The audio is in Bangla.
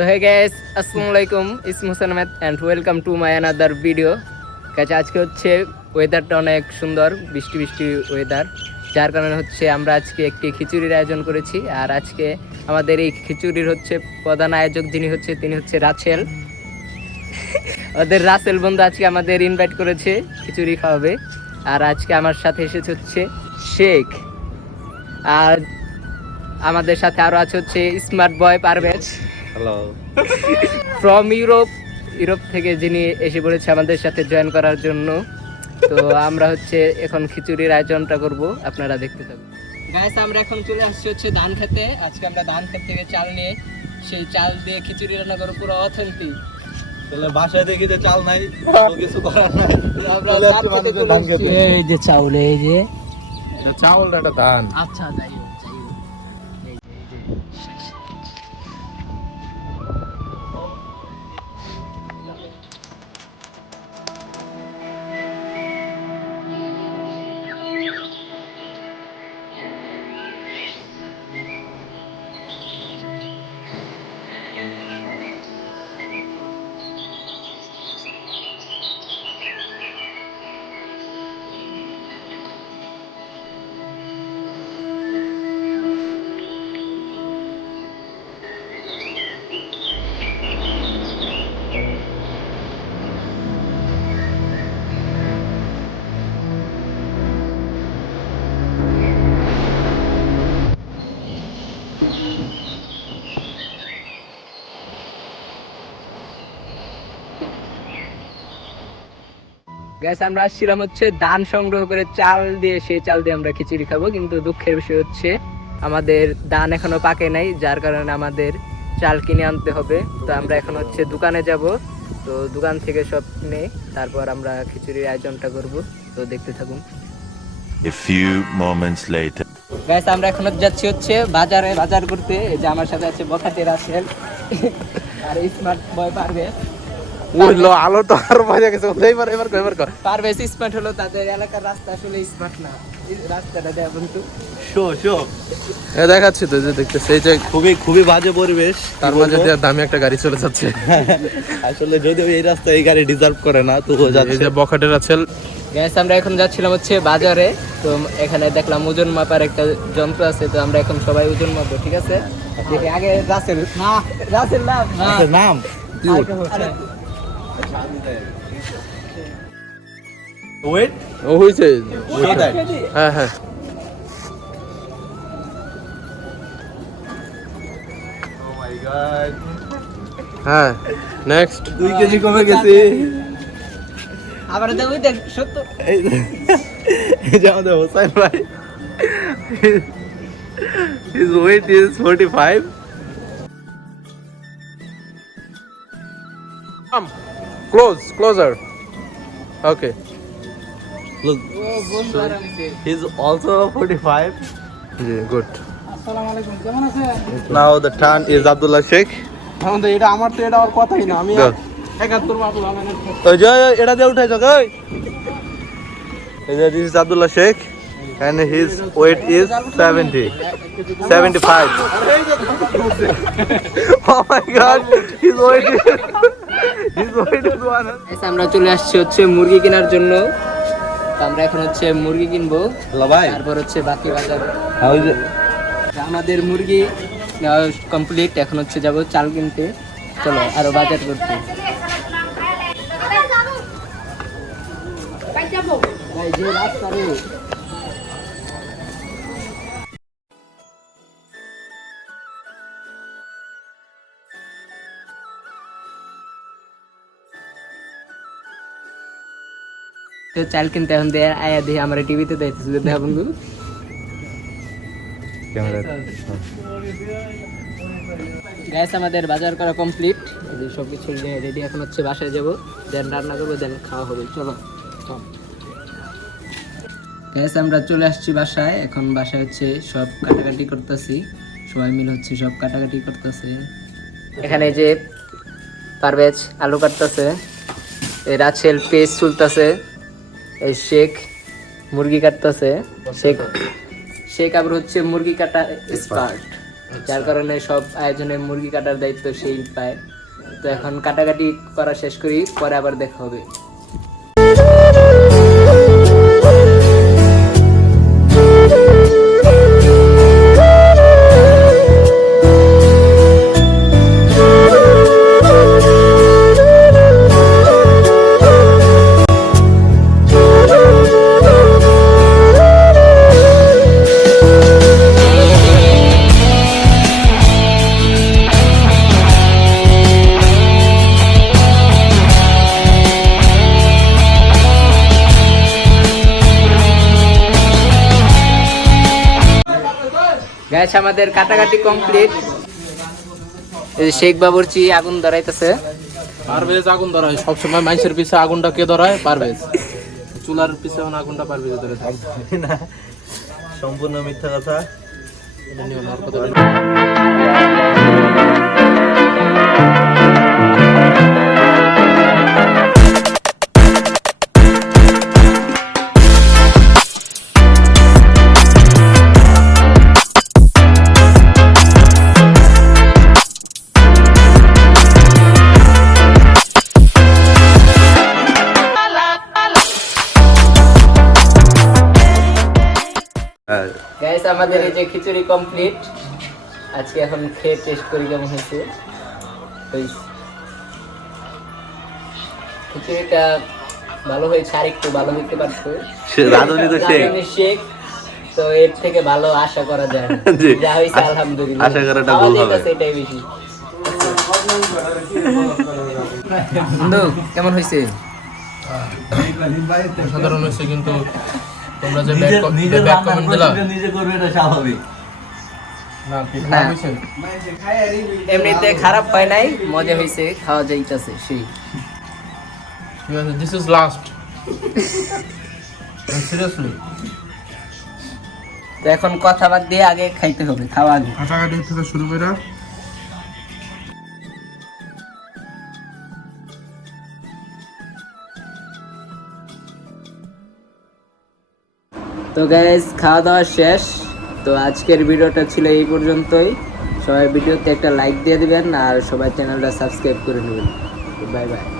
তো হে গাইস, আসসালামু আলাইকুম, it's Muhsin Ahmed and welcome to my another video. Guys, আজকে হচ্ছে ওয়েদারটা অনেক সুন্দর, বৃষ্টি বৃষ্টি ওয়েদার, যার কারণে হচ্ছে আমরা আজকে একটি খিচুড়ির আয়োজন করেছি। আর আজকে আমাদের এই খিচুড়ির হচ্ছে প্রধান আয়োজক যিনি হচ্ছে তিনি হচ্ছে রাসেল। ওদের রাসেল বন্ধু আজকে আমাদের ইনভাইট করেছে খিচুড়ি খাওয়াবে। আর আজকে আমার সাথে এসেছে হচ্ছে শেখ, আর আমাদের সাথে আরো আছে হচ্ছে smart boy Parvez. Hello. From Europe থেকে যিনি এসে পড়েছে আমাদের সাথে জয়েন করার জন্য। তো আমরা হচ্ছে এখন খিচুড়ির আয়োজনটা করব, আপনারা দেখতে থাকুন। গাইস, আমরা এখন চলে আসছি হচ্ছে ধান খেতে। আজকে আমরা ধান খেত থেকে চাল নিয়ে সেই চাল দিয়ে খিচুড়ি রান্না করব, পুরো অথেন্টিক। তাহলে বাসায় দেখি যে চাল নাই, তো কিছু করার নাই। আমরা ধান খেতে, এই যে চাউল, এই যে এটা চাউল না, এটা ধান। আচ্ছা যাই হোক। গাইস, আমরা আসছিলাম হচ্ছে ধান সংগ্রহ করে চাল দিয়ে, সেই চাল দিয়ে আমরা খিচুড়ি খাবো। কিন্তু দুঃখের বিষয় হচ্ছে আমাদের ধান এখনো পাকে নাই, যার কারণে আমাদের চাল কিনে আনতে হবে। তো আমরা এখন হচ্ছে দোকানে যাব, তো দোকান থেকে সব কিনে তারপর আমরা খিচুড়ির আয়োজনটা করব। তো দেখতে থাকুন। A few moments later. Guys, আমরা এখন যাচ্ছি হচ্ছে বাজারে বাজার করতে। এই যে আমার সাথে আছে বখাটে রাসেল আর স্মার্ট বয় পারভেজ। ওইলো আলো তো আর বাজে গেছে। এবার কর। পারভেজ স্মার্ট হলো, তাদের এলাকার রাস্তা আসলে স্মার্ট না। এই রাস্তাটা দেয়া বন্ধু শো এ দেখাচ্ছি তো, যে দেখতেছে এই যে খুবই বাজে পরিবেশ, তার মাঝে দিয়ে দামি একটা গাড়ি চলে যাচ্ছে। আসলে যদিও এই রাস্তা এই গাড়ি ডিজার্ভ করে না, তো এই যাচ্ছে। যে বখাটের আছে। গ্যাস, আমরা এখন যাচ্ছিলাম হচ্ছে বাজারে। তো এখানে দেখলাম ওজন মাপার একটা যন্ত্র আছে, তো আমরা এখন সবাই ওজন মাপবো, ঠিক আছে? দেখি আগে রাসেল না, রাসেল না নাম ওয়েট ও হইছে। Show that. হ্যাঁ হ্যাঁ, ও মাই গড, হ্যাঁ নেক্সট 2 কেজি কমে গেছে। আবার দেখ, ওই দেখ 70। এই যে আমাদের হোসাইন ভাই, his weight is 45. Closer. Okay, Look, ও বন্ধু আরামসে। he's also 45. জি গুড। আসসালামু আলাইকুম, কেমন আছেন? Now the turn is Abdullah Sheikh. আমাদের এটা, আমার তো এটা আর কথাই না। আমি Go. 71 মাপলাম। ওই যে এটা দিয়ে উঠাইছ কই? এই যে this is Abdullah Sheikh and his weight is 75. Oh my god, his weight is 100. আমরা চলে আসছি হচ্ছে মুরগি কেনার জন্য। তো আমরা এখন হচ্ছে মুরগি কিনবো, ভাই তারপর হচ্ছে বাকি বাজার। ওই যে আমাদের মুরগি কমপ্লিট, এখন হচ্ছে যাব চাল কিনতে। চলো আরো বাজার করতে। ভাই, যে রাস্তা রে। তো চাল কিনতে এখন দিয়ে আয়া দিয়ে আমরা টিভিতে দেখতেছিল, দেখা বন্ধু। গ্যাস, আমাদের বাজার করা কমপ্লিট, সব কিছু রেডি। এখন হচ্ছে বাসায় যাবো, দেন রান্না করবো, দেন খাওয়া হবে। চলো গ্যাস, আমরা চলে আসছি বাসায়। এখন বাসায় হচ্ছে সব কাটাকাটি করতেছি, সবাই মিলে হচ্ছে সব কাটাকাটি করতেছে। এখানে যে পারভেজ আলু কাটতেছে, এই রাছেল পেস্ট চুলতেছে, এই শেখ মুরগি কাটতেছে, শেখ আবার হচ্ছে মুরগি কাটা এক্সপার্ট। যার কারণে সব আয়োজনে মুরগি কাটার দায়িত্ব সেই পায়। তো এখন কাটাকাটি করা শেষ করি, পরে আবার দেখা হবে। গাইস আমাদের কাটাকাটি কমপ্লিট। এই শেখ বাবুর্চি আগুন ধরাইতেছে। পারভেজ আগুন ধরায় সবসময়, মানুষের পিছে আগুনটা কে ধরায়? পারভেজ। চুলার পিছে আগুনটা পারভেজ ধরে থাকে না, সম্পূর্ণ মিথ্যা কথা। এটা নিয়ে আমার কথা বলি। গাইস আমাদের এই যে খিচুড়ি কমপ্লিট। আজকে এখন খেয়ে টেস্ট করি কেমন হয়েছে। খিচুড়িটা ভালো হয়েছে, আর একটু ভালো হইতে পারতো। রাঁধুনি শেখ, তো এর থেকে ভালো আশা করা যায় না। যা হয়েছে আলহামদুলিল্লাহ, আশা করাটা ভুল হবে। এটাই বেশি। বন্ধু কেমন হয়েছে? সাধারণ হয়েছে, কিন্তু তোমরা যে ব্যাক কমেন্ট দিলা নিজে করবে এটা স্বাভাবিক না, কি না। খারাপ হয়েছে? এমনিতে খারাপ হয় নাই, মজা হয়েছে, খাওয়া যাইতেছে সেই। This is last seriously. তো এখন কথা বাদ দিয়ে আগে খাইতে হবে, খাওয়া আগে। কাটাকাটি থেকে শুরু করে তো গাইস খাওয়া দাওয়া শেষ। তো আজকের ভিডিওটা ছিল এই পর্যন্তই। সবাই ভিডিওতে একটা লাইক দিয়ে দিবেন আর সবাই চ্যানেলটা সাবস্ক্রাইব করে নেবেন। Bye bye.